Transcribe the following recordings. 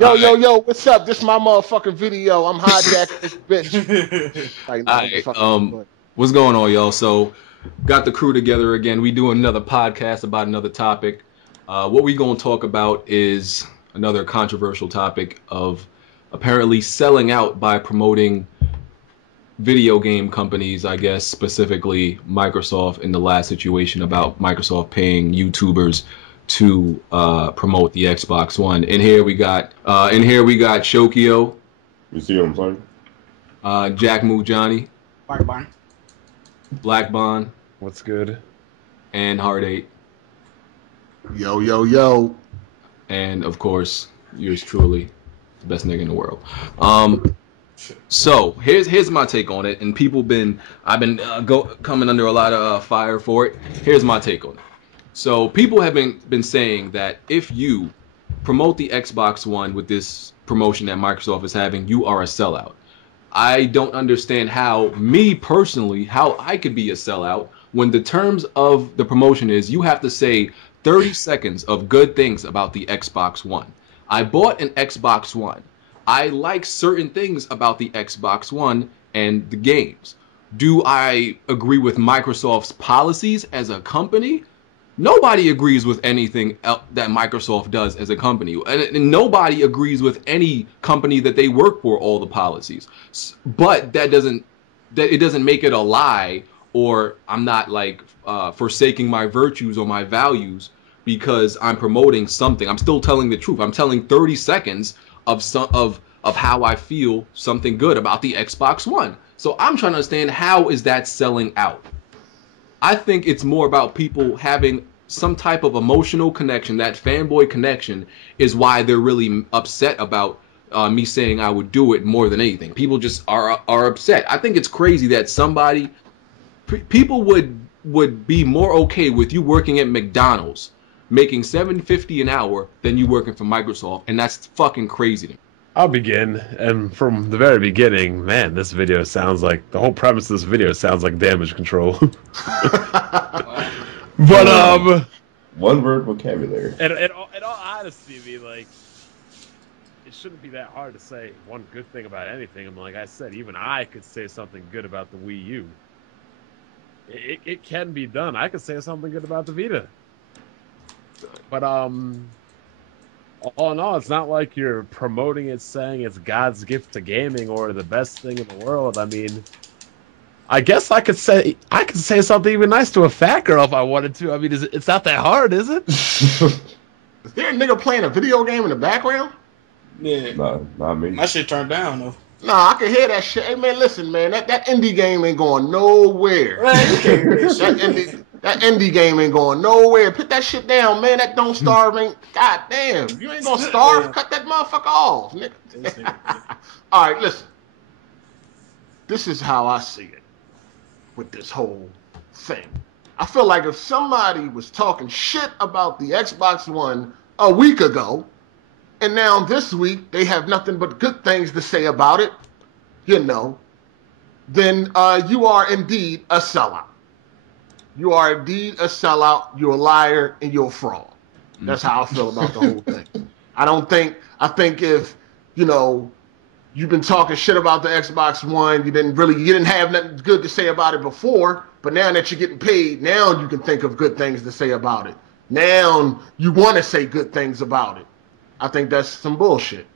Yo, what's up? This my motherfucking video. I'm hijacking this bitch. Like, nah, what the fuck am I doing? What's going on, y'all? So, got the crew together again. We do another podcast about another topic. What we gonna talk about is another controversial topic of apparently selling out by promoting video game companies, I guess, specifically Microsoft in the last situation about Microsoft paying YouTubers to promote the Xbox One. And here we got Shokio. You see what I'm saying? Jack Moo Johnny. Black Bond. What's good? And Hard 8. Yo. And of course, yours truly, the best nigga in the world. So here's my take on it, and I've been coming under a lot of fire for it. Here's my take on it. So people have been saying that if you promote the Xbox One with this promotion that Microsoft is having, you are a sellout. I don't understand how I could be a sellout when the terms of the promotion is you have to say 30 seconds of good things about the Xbox One. I bought an Xbox One. I like certain things about the Xbox One and the games. Do I agree with Microsoft's policies as a company? Nobody agrees with anything that Microsoft does as a company. And nobody agrees with any company that they work for, all the policies. But it doesn't make it a lie, or I'm not like forsaking my virtues or my values because I'm promoting something. I'm still telling the truth. I'm telling 30 seconds of how I feel something good about the Xbox One. So I'm trying to understand, how is that selling out? I think it's more about people having some type of emotional connection. That fanboy connection is why they're really upset about me saying I would do it more than anything. People just are upset. I think it's crazy that people would be more okay with you working at McDonald's making $7.50 an hour than you working for Microsoft, and that's fucking crazy to me. I'll begin, and from the very beginning, man, the whole premise of this video sounds like damage control. But one word vocabulary. In all honesty, I mean, like, it shouldn't be that hard to say one good thing about anything. I mean, like I said, even I could say something good about the Wii U. It can be done. I could say something good about the Vita. But all in all, it's not like you're promoting it saying it's God's gift to gaming or the best thing in the world. I mean, I guess I could say something even nice to a fat girl if I wanted to. I mean, it's not that hard, is it? Is there a nigga playing a video game in the background? Yeah. Nah, not me. My shit turned down though. Nah, I can hear that shit. Hey man, listen, man, that indie game ain't going nowhere. That indie game ain't going nowhere. Put that shit down, man. That Don't Starve ain't. God damn, you ain't gonna starve. Yeah. Cut that motherfucker off, nigga. All right, listen. This is how I see it with this whole thing. I feel like if somebody was talking shit about the Xbox One a week ago, and now this week they have nothing but good things to say about it, then you are indeed a sellout. You are indeed a sellout, you're a liar, and you're a fraud. That's how I feel about the whole thing. I think if, you've been talking shit about the Xbox One, you didn't have nothing good to say about it before, but now that you're getting paid, now you can think of good things to say about it. Now you want to say good things about it. I think that's some bullshit.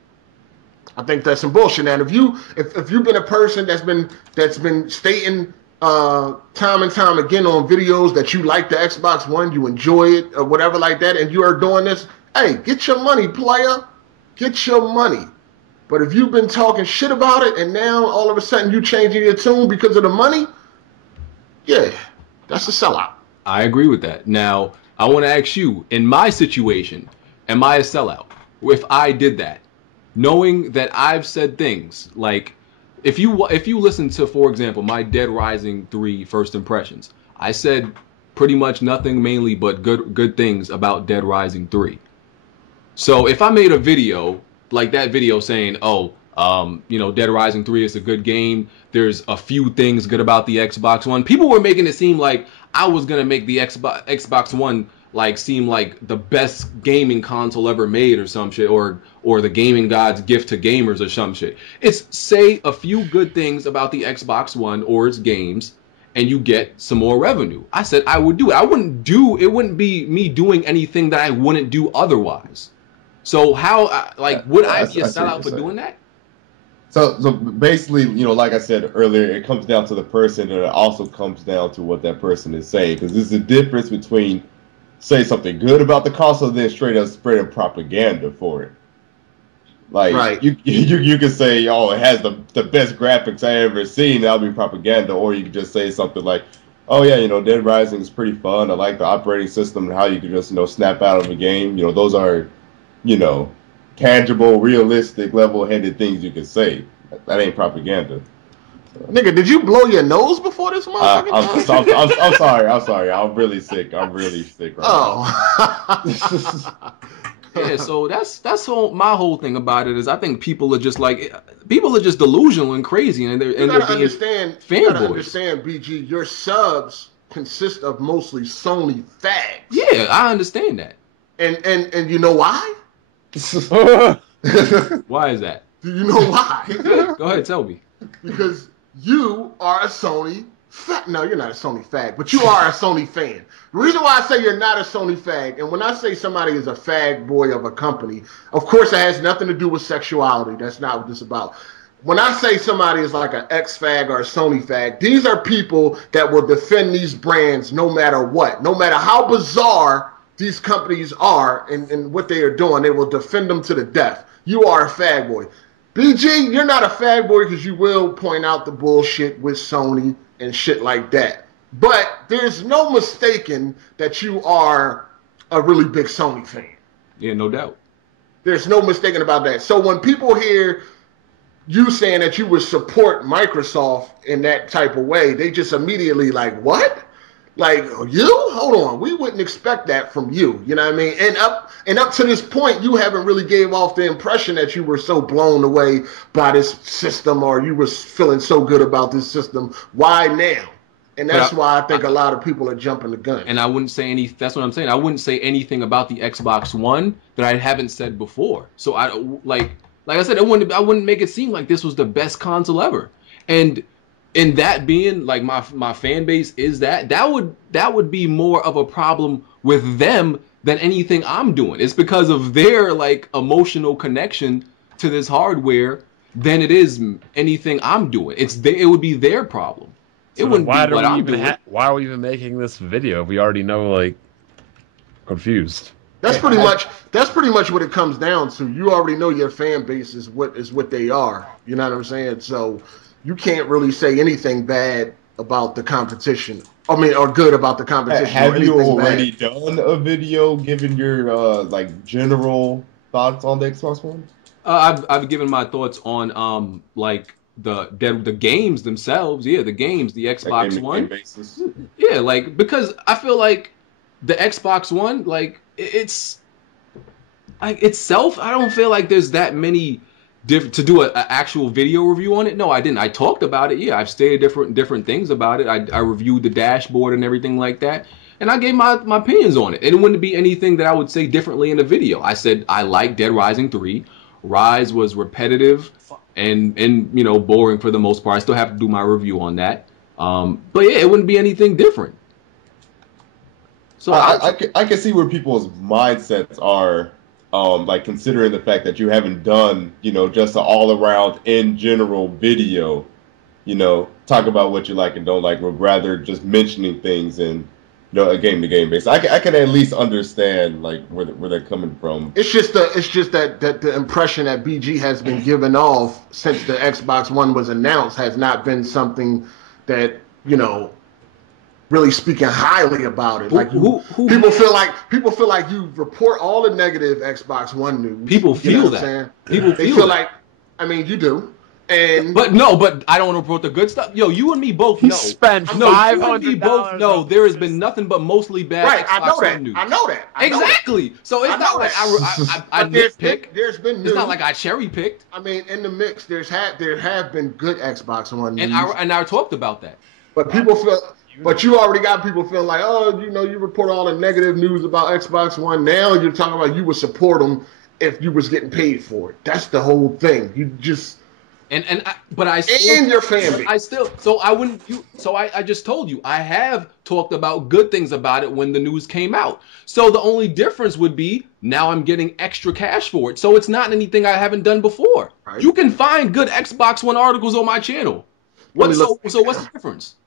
And if you've been a person that's been stating time and time again on videos that you like the Xbox One, you enjoy it or whatever like that, and you are doing this, hey, get your money, player. Get your money. But if you've been talking shit about it and now all of a sudden you changing your tune because of the money, yeah, that's a sellout. I agree with that. Now, I want to ask you, in my situation, am I a sellout? If I did that, knowing that I've said things like, if you listen to, for example, my Dead Rising 3 first impressions, I said pretty much nothing mainly but good things about Dead Rising 3. So if I made a video like that video saying, Dead Rising 3 is a good game, there's a few things good about the Xbox One, people were making it seem like I was gonna make the Xbox One like seem like the best gaming console ever made or some shit, or the gaming god's gift to gamers or some shit. It's say a few good things about the Xbox One or its games, and you get some more revenue. I said I would do it. It wouldn't be me doing anything that I wouldn't do otherwise. So how, would I be a sellout for doing that? So basically, you know, like I said earlier, it comes down to the person, and it also comes down to what that person is saying. Because there's a difference between say something good about the console, then straight up spreading propaganda for it. Like Right. you can say, oh, it has the best graphics I ever seen. That'll be propaganda. Or you can just say something like, oh yeah, you know, Dead Rising is pretty fun. I like the operating system and how you can just, you know, snap out of a game. You know, those are, you know, tangible, realistic, level-headed things you can say. That ain't propaganda. Nigga, did you blow your nose before this motherfucker? I'm sorry. I'm really sick. I'm really sick right now. Yeah, so that's my whole thing about it is I think people are just delusional and crazy, and they're being fanboys. You gotta understand, BG, your subs consist of mostly Sony fags. Yeah, I understand that. And you know why? Why is that? Do you know why? Go ahead, tell me. Because you are a Sony fag. No, you're not a Sony fag, but you are a Sony fan. The reason why I say you're not a Sony fag, and when I say somebody is a fag boy of a company, of course it has nothing to do with sexuality. That's not what this is about. When I say somebody is like an X-fag or a Sony fag, these are people that will defend these brands no matter what. No matter how bizarre these companies are and what they are doing, they will defend them to the death. You are a fag boy. BG, you're not a fag boy because you will point out the bullshit with Sony and shit like that. But there's no mistaking that you are a really big Sony fan. Yeah, no doubt. There's no mistaking about that. So when people hear you saying that you would support Microsoft in that type of way, they just immediately like, what? Like, you? Hold on. We wouldn't expect that from you. You know what I mean? And up to this point, you haven't really gave off the impression that you were so blown away by this system or you were feeling so good about this system. Why now? And that's why I think a lot of people are jumping the gun. And I wouldn't say that's what I'm saying. I wouldn't say anything about the Xbox One that I haven't said before. So like I said, I wouldn't make it seem like this was the best console ever. And that being like my fan base is that would be more of a problem with them than anything I'm doing. It's because of their like emotional connection to this hardware than it is anything I'm doing. It would be their problem. So it wouldn't be what I'm doing. Why are we even making this video if we already know, like, confused? That's pretty much what it comes down to. You already know your fan base is what they are. You know what I'm saying? So you can't really say anything bad about the competition. I mean, or good about the competition. Have you already done a video giving your like general thoughts on the Xbox One? I've given my thoughts on like the games themselves. Yeah, the games, the Xbox One. Yeah, like because I feel like the Xbox One, like it's like itself. I don't feel like there's that many to do an actual video review on it. No, I didn't. I talked about it. Yeah, I've stated different things about it. I reviewed the dashboard and everything like that, and I gave my opinions on it. It wouldn't be anything that I would say differently in the video. I said I like Dead Rising 3. Rise was repetitive and you know boring for the most part. I still have to do my review on that. But yeah, it wouldn't be anything different. So I can see where people's mindsets are. Like considering the fact that you haven't done, you know, just an all-around in general video, you know, talk about what you like and don't like, but rather just mentioning things and, you know, a game-to-game basis. I can at least understand like where they're coming from. It's just that the impression that BG has been given off since the Xbox One was announced has not been something that, you know, really speaking highly about it. Like people feel like you report all the negative Xbox One news. People feel that. They feel like, I mean, you do. But I don't report the good stuff. Yo, you and me both know. Spent $500. You and me both know there has been nothing but mostly bad Xbox One news. I know that. Exactly. So it's not like I nitpick. There's been news. It's not like I cherry picked. I mean, in the mix, there have been good Xbox One news. And I talked about that. But people feel But you already got people feeling like, oh, you report all the negative news about Xbox One. Now you're talking about you would support them if you was getting paid for it. That's the whole thing. You just but I still, and your fan base. I still, so I wouldn't. I just told you I have talked about good things about it when the news came out. So the only difference would be now I'm getting extra cash for it. So it's not anything I haven't done before. Right. You can find good Xbox One articles on my channel. So what's the difference?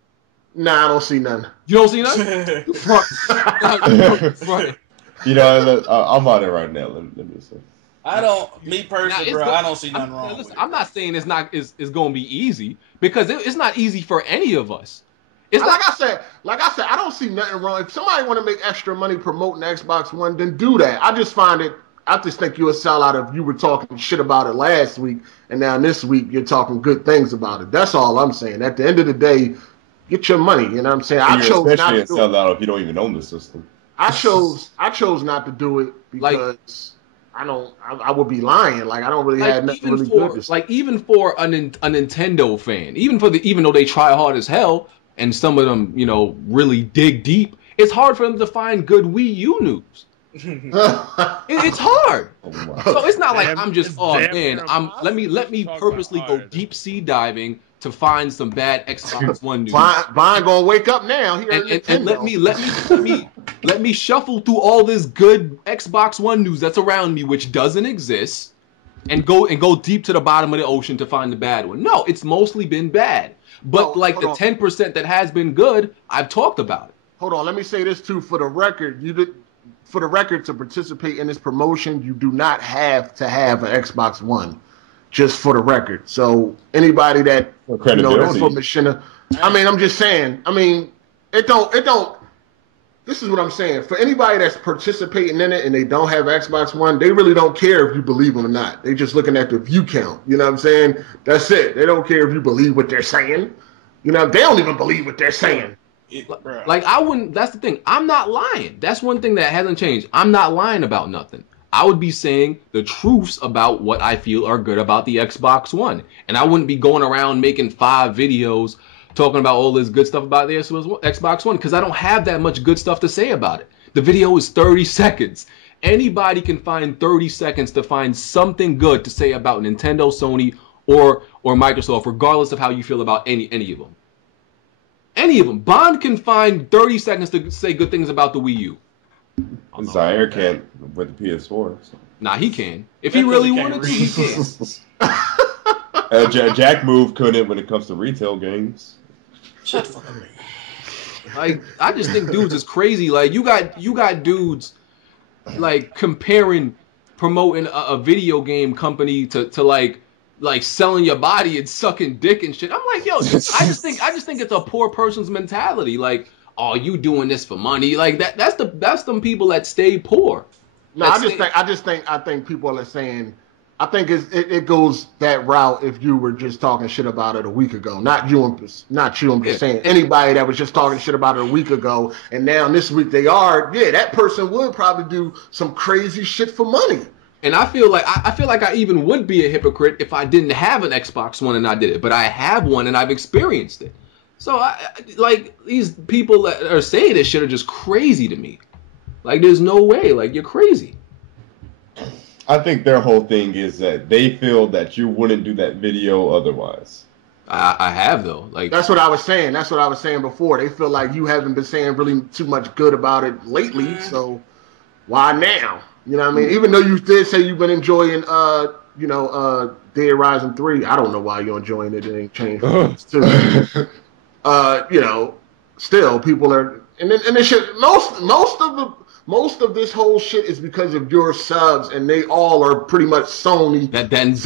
Nah, I don't see none. You don't see none? Right. I'm on it right now. Let me see. I don't, me personally, bro, I don't see nothing wrong with it. I'm not saying it's going to be easy, because it's not easy for any of us. It's like I said, I don't see nothing wrong. If somebody want to make extra money promoting Xbox One, then do that. I just think you're a sellout if you were talking shit about it last week, and now this week you're talking good things about it. That's all I'm saying. At the end of the day, get your money. You know what I'm saying? I chose not to do it. Sellout if you don't even own the system. I chose not to do it because I would be lying. Like, I don't really have nothing really good to say. Like, even for a Nintendo fan, even though they try hard as hell, and some of them, really dig deep, it's hard for them to find good Wii U news. It's hard. So it's not like I'm just, let me purposely go deep sea diving to find some bad Xbox One news. Vine gonna wake up now. And let me shuffle through all this good Xbox One news that's around me, which doesn't exist, and go deep to the bottom of the ocean to find the bad one. No, it's mostly been bad. But the 10% that has been good, I've talked about it. Hold on, let me say this too. For the record, to participate in this promotion, you do not have to have an Xbox One. Just for the record. So anybody that that's for Machina, I'm just saying. It don't. This is what I'm saying. For anybody that's participating in it and they don't have Xbox One, they really don't care if you believe them or not. They just looking at the view count. You know what I'm saying? That's it. They don't care if you believe what they're saying. They don't even believe what they're saying. Like, I wouldn't. That's the thing. I'm not lying. That's one thing that hasn't changed. I'm not lying about nothing. I would be saying the truths about what I feel are good about the Xbox One. And I wouldn't be going around making 5 videos talking about all this good stuff about the Xbox One, because I don't have that much good stuff to say about it. The video is 30 seconds. Anybody can find 30 seconds to find something good to say about Nintendo, Sony, or Microsoft, regardless of how you feel about any of them. Any of them. Bond can find 30 seconds to say good things about the Wii U. Zaire can't with the PS4. So. Nah, he can. If he really wanted to, he can. Jack Move couldn't when it comes to retail games. Shut the fuck up. Like, I just think dudes is crazy. Like, you got dudes like promoting a video game company to like selling your body and sucking dick and shit. I'm like, yo, I just think it's a poor person's mentality. Like, oh, you doing this for money? Like, that's them people that stay poor. No, I think people are saying, I think it goes that route if you were just talking shit about it a week ago. Not you. I'm just saying anybody that was just talking shit about it a week ago, and now this week they are. Yeah, that person would probably do some crazy shit for money. And I feel like I even would be a hypocrite if I didn't have an Xbox One and I did it, but I have one and I've experienced it. So these people that are saying this shit are just crazy to me. Like, there's no way. Like, you're crazy. I think their whole thing is that they feel that you wouldn't do that video otherwise. I have, though. Like, that's what I was saying. That's what I was saying before. They feel like you haven't been saying really too much good about it lately. So why now? You know what I mean? Even though you did say you've been enjoying, Dead Rising 3. I don't know why you're enjoying it. It ain't changed. Still people are, and this shit. Most of this whole shit is because of your subs, and they all are pretty much Sony fags.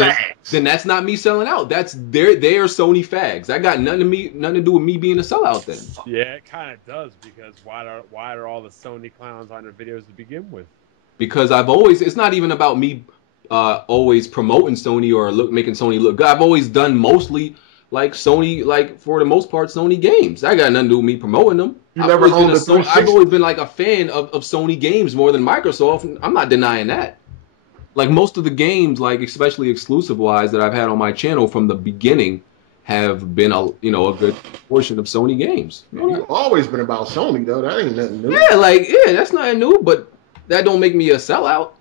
Then that's not me selling out. They are Sony fags. That got nothing to do with me being a sellout. Then yeah, it kind of does, because why are all the Sony clowns on their videos to begin with? Because it's not even about me always promoting Sony or making Sony look good. I've always done mostly like Sony, like for the most part, Sony games. That got nothing to do with me promoting them. I've always been like a fan of Sony games more than Microsoft. I'm not denying that. Like, most of the games, like especially exclusive wise, that I've had on my channel from the beginning, have been a good portion of Sony games. You've always been about Sony though. That ain't nothing new. Yeah, that's nothing new, but that don't make me a sellout.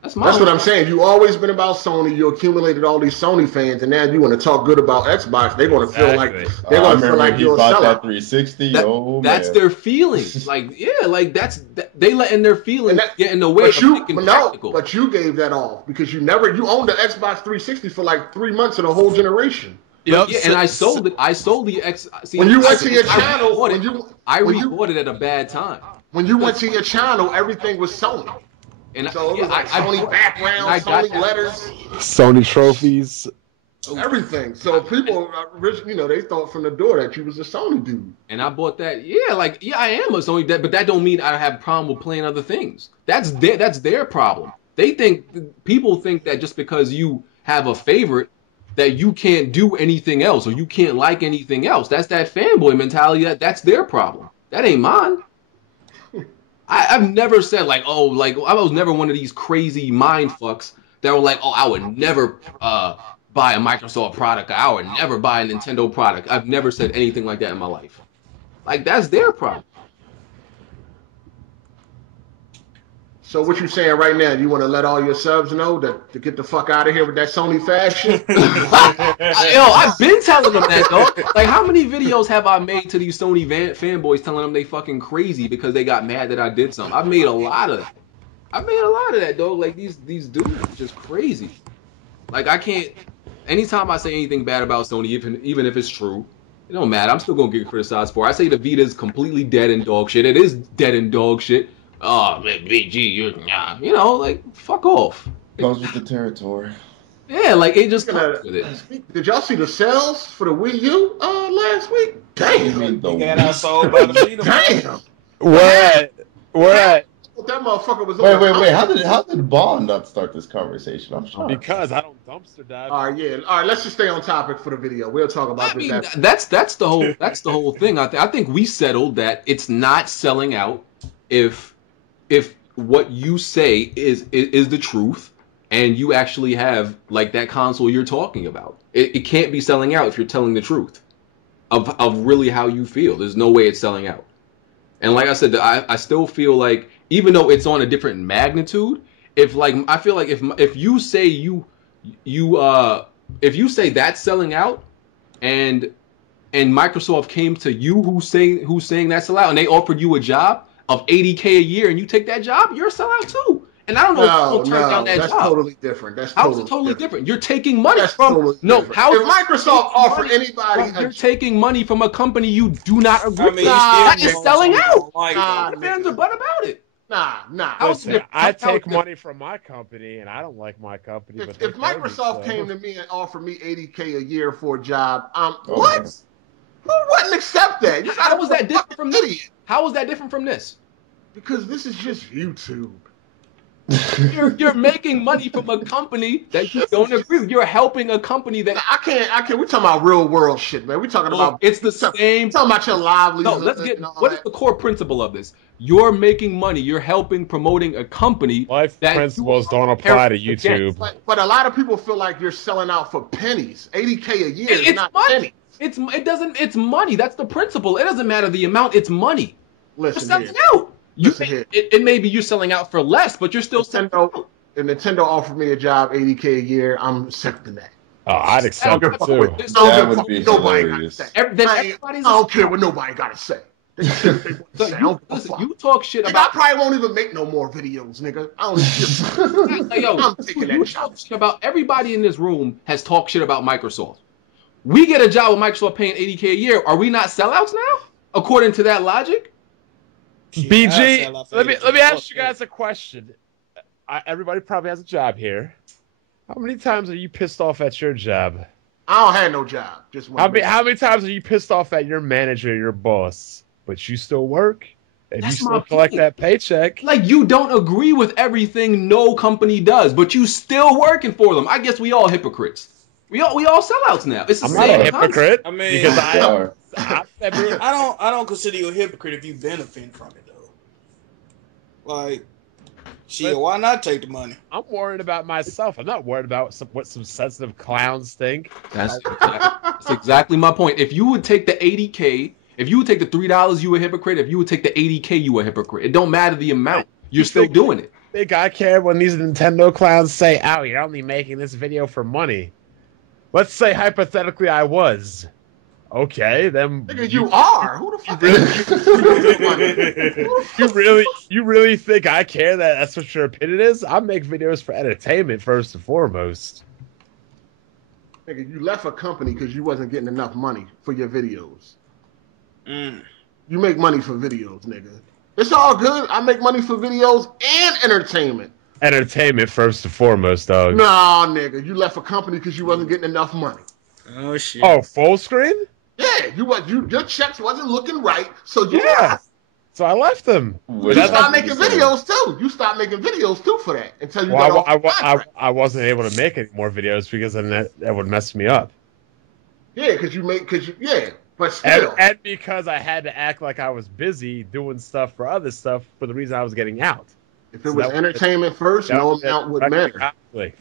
That's what I'm saying. You always been about Sony. You accumulated all these Sony fans, and now you want to talk good about Xbox. They're going to feel like you're a sellout. That 360. That's their feelings. They letting their feelings get in the way. But you gave that off because you owned the Xbox 360 for like 3 months of the whole generation. Yep. And I sold it. I sold the X. See, when you went to your channel, I rebought it at a bad time. When you went to your channel, everything was Sony. And so it was Sony background, Sony letters, Sony trophies, everything. So people, they thought from the door that you was a Sony dude. And I bought that. I am a Sony, but that don't mean I have a problem with playing other things. That's their problem. People think that just because you have a favorite, that you can't do anything else or you can't like anything else. That's that fanboy mentality. That's their problem. That ain't mine. I've never said I was never one of these crazy mind fucks that were like, oh, I would never buy a Microsoft product. I would never buy a Nintendo product. I've never said anything like that in my life. Like, that's their problem. So what you saying right now? You want to let all your subs know that to get the fuck out of here with that Sony fashion? I've been telling them that, dog. Like, how many videos have I made to these Sony fanboys telling them they fucking crazy because they got mad that I did something? I've made a lot of that, dog. Like, these dudes are just crazy. Like, I can't. Anytime I say anything bad about Sony, even if it's true, it don't matter. I'm still gonna get criticized for it. I say the Vita is completely dead and dog shit. It is dead and dog shit. Oh, man, BG, fuck off. Goes with the territory. Yeah, it just comes with it. Did y'all see the sales for the Wii U last week? Damn. Got outsold by the Vita. Damn. What? That motherfucker was. Wait. How did Bond not start this conversation? I'm sure. Because I don't dumpster dive. All right. Let's just stay on topic for the video. We'll talk about this. That's the whole thing. I think we settled that it's not selling out if what you say is the truth and you actually have that console you're talking about. It can't be selling out if you're telling the truth of really how you feel. There's no way it's selling out. And like I said, I still feel like even though it's on a different magnitude, I feel like if you say if you say that's selling out and Microsoft came to you who's saying that's selling out and they offered you a job of $80K a year and you take that job, you're a sellout too. And I don't know if you'll turn down that job. That's totally different. How's it totally different? You're taking money from if Microsoft offer anybody, you're taking money from a company you do not agree with. That is selling out. The fans are butt about it. Nah. Listen, I take money from my company, and I don't like my company. If Microsoft came to me and offered me $80K a year for a job, what? Who wouldn't accept that? How was that different from this? How was that different from this? Because this is just YouTube. You're making money from a company that you don't agree with. You're helping a company that I can't. We're talking about real world shit, man. We're talking about it's the same. We're talking about your livelihood. No, let's get. What is the core principle of this? You're making money. You're promoting a company. Life principles don't apply to YouTube. But a lot of people feel like you're selling out for pennies. $80K a year is not money. pennies. It's money. That's the principle. It doesn't matter the amount. It's money. Listen, you're selling out. It may be you're selling out for less, but you're still selling out. If Nintendo offered me a job, $80K a year, I'm accepting that. Oh, I'd accept it too. That would be hilarious. I don't care what nobody got to say. You talk shit about. I probably won't even make no more videos, nigga. I don't. I'm taking that shot. About everybody in this room has talked shit about Microsoft. We get a job with Microsoft paying $80K a year. Are we not sellouts now? According to that logic. BG, let me ask you guys a question. Everybody probably has a job here. How many times are you pissed off at your job? I don't have no job. Just how many times are you pissed off at your manager, your boss, but you still work and you still collect that paycheck? Like, you don't agree with everything no company does, but you still working for them. I guess we all hypocrites. We all sellouts now. It's the I'm same not a hypocrite. I mean, because I don't consider you a hypocrite if you benefit from it though. Like, Shit, why not take the money? I'm worried about myself. I'm not worried about what some sensitive clowns think. That's exactly my point. If you would take the 80K, if you would take the $3, you a hypocrite. If you would take the 80K, you a hypocrite. It don't matter the amount. You're still doing it. Think I care when these Nintendo clowns say, "Oh, you're only making this video for money." Let's say hypothetically I was. Okay, then Nigga, you are. Who the fuck? You really think I care that that's what your opinion is? I make videos for entertainment first and foremost. Nigga, you left a company because you wasn't getting enough money for your videos. You make money for videos, nigga. It's all good. I make money for videos and entertainment. Entertainment first and foremost, dog. Nah, nigga, you left a company because you wasn't getting enough money. Oh shit. Oh, full screen? Yeah, your checks wasn't looking right, so you Yeah. So I left them. You stopped making videos too. You stopped making videos too for that until you got off the contract. I wasn't able to make any more videos because then that would mess me up. Yeah, but still. And because I had to act like I was busy doing stuff for other stuff for the reason I was getting out. If it was entertainment first, no amount would matter. If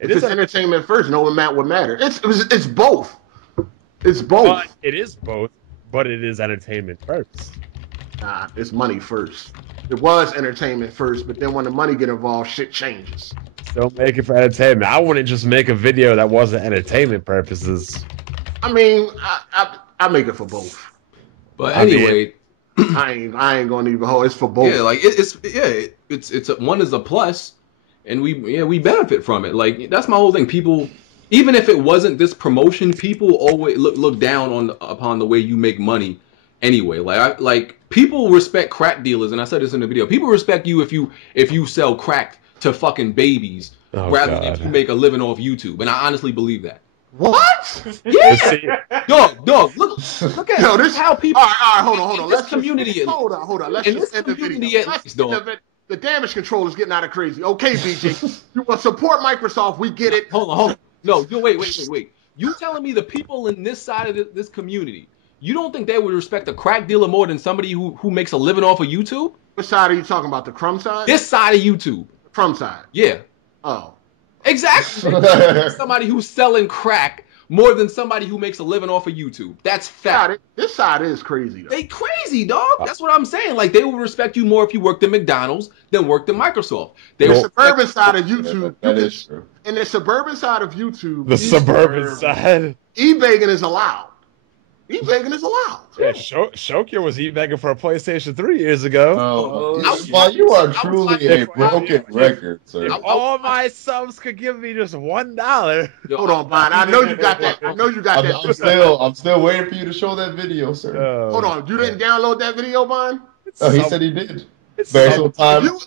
It's entertainment first, no amount would matter. It's both. It's both. It is both, but it is entertainment first. Nah, it's money first. It was entertainment first, but then when the money get involved, shit changes. Don't make it for entertainment. I wouldn't just make a video that wasn't entertainment purposes. I mean, I make it for both. But anyway, I ain't gonna even hold. It's for both. Yeah, like it's one is a plus, and we benefit from it. Like that's my whole thing. People, even if it wasn't this promotion, people always look down upon the way you make money. Anyway, like people respect crack dealers, and I said this in the video. People respect you if you sell crack to fucking babies rather than if you make a living off YouTube. And I honestly believe that. What? Yeah, dog. Look at this. How people. All right, hold on. Let's community. Hold on. Let's just end the video. The damage control is getting out of crazy. Okay, BJ, you want to support Microsoft? We get it. Hold on. No, wait. You telling me the people in this side of this community, you don't think they would respect a crack dealer more than somebody who makes a living off of YouTube? What side are you talking about? The crumb side? This side of YouTube. The crumb side. Yeah. Oh. Exactly. Somebody who's selling crack more than somebody who makes a living off of YouTube. That's fact. This side is crazy, though. They crazy, dog. That's what I'm saying. Like, they will respect you more if you worked at McDonald's than worked at Microsoft. The suburban side of YouTube. That is true. In the suburban side of YouTube. The suburban side. E-begging is allowed. E-begging is allowed. Yeah, Shokya was e-begging for a PlayStation 3 years ago. You are truly a broken record, sir. All my subs could give me just $1. Hold on, Brian. I know you got that. I'm still waiting for you to show that video, sir. Hold on. You didn't download that video, Brian? Oh, he said he did. But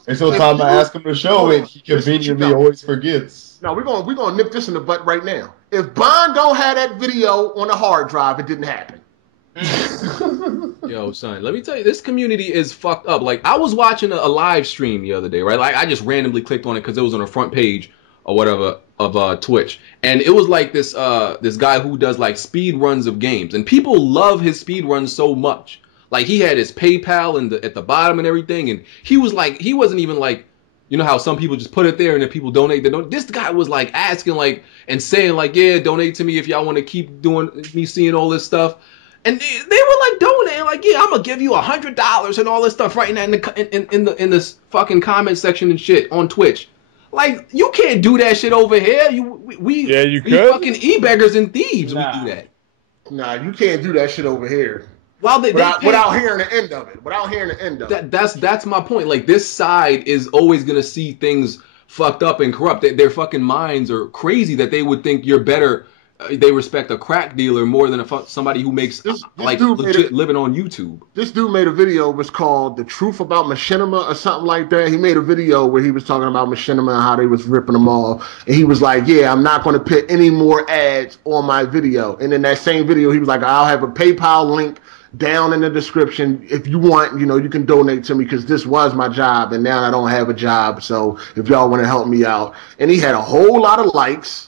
until time I ask him to show it, he conveniently always forgets. No, we're gonna nip this in the butt right now. If Bond don't have that video on a hard drive, it didn't happen. Yo, son, let me tell you, this community is fucked up. Like, I was watching a live stream the other day, right? Like, I just randomly clicked on it because it was on the front page or whatever of Twitch, and it was like this guy who does like speed runs of games, and people love his speed runs so much. Like, he had his PayPal at the bottom and everything, and he wasn't even like, you know how some people just put it there and then people donate. This guy was like asking like and saying like, yeah, donate to me if y'all want to keep doing me seeing all this stuff. And they were like donating, like, yeah, I'm gonna give you $100 and all this stuff right now in this fucking comment section and shit on Twitch. Like, you can't do that shit over here. We could. Fucking e-beggars and thieves. We do that. Nah, you can't do that shit over here. Well, without hearing the end of it. That's my point. Like, this side is always gonna see things fucked up and corrupt. Their fucking minds are crazy that they would think you're better. They respect a crack dealer more than somebody who makes legit living on YouTube. This dude made a video. It was called "The Truth About Machinima" or something like that. He made a video where he was talking about Machinima and how they was ripping them off. And he was like, "Yeah, I'm not going to put any more ads on my video." And in that same video, he was like, "I'll have a PayPal link down in the description. If you want, you can donate to me because this was my job and now I don't have a job. So if y'all want to help me out." And he had a whole lot of likes.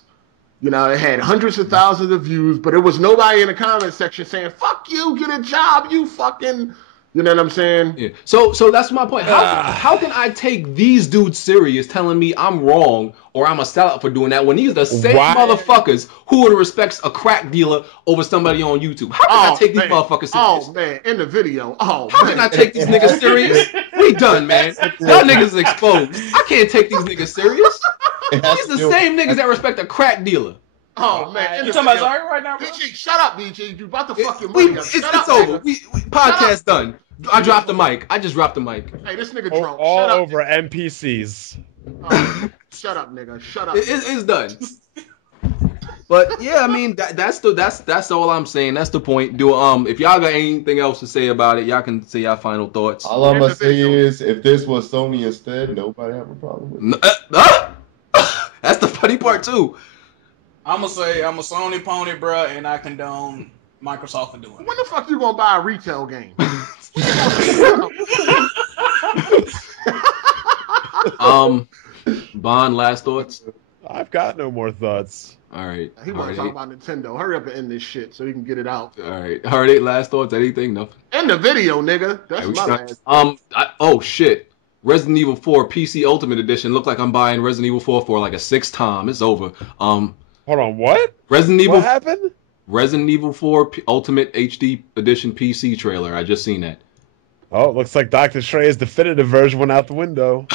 It had hundreds of thousands of views, but there was nobody in the comment section saying, "Fuck you, get a job, you fucking You know what I'm saying? Yeah. So that's my point. How can I take these dudes serious telling me I'm wrong or I'm a sellout for doing that when these are the same motherfuckers who would respect a crack dealer over somebody on YouTube? How can I take these motherfuckers serious? Oh man, in the video. How can I take these niggas serious? We done, man. Y'all niggas is exposed. I can't take these niggas serious. These are the same niggas that respect a crack dealer. Oh man, you talking about Zari right now, bro? BG, shut up, BG. You about to fuck your money up. It's over. We podcast done. I dropped the mic. I just dropped the mic. Hey, this nigga drunk. All shut up, over NPCs. Shut up, nigga. Shut up. It's done. But yeah, I mean that's all I'm saying. That's the point. If y'all got anything else to say about it, y'all can say y'all final thoughts. All I'm gonna say is, if this was Sony instead, nobody have a problem with it. That's the funny part too. I'm gonna say I'm a Sony pony, bruh, and I condone Microsoft for doing it. When the fuck you gonna buy a retail game? Bond, last thoughts? I've got no more thoughts. All right. He want to talk about Nintendo. Hurry up and end this shit so you can get it out. All right. Hard 8 last thoughts? Anything? Nothing. End the video, nigga. That's my last. Oh shit. Resident Evil 4 PC Ultimate Edition. Look like I'm buying Resident Evil 4 for like a 6th time. It's over. Hold on, what? Resident Evil. What happened? Resident Evil 4 Ultimate HD Edition PC trailer. I just seen that. Oh, it looks like Dr. Trey's definitive version went out the window.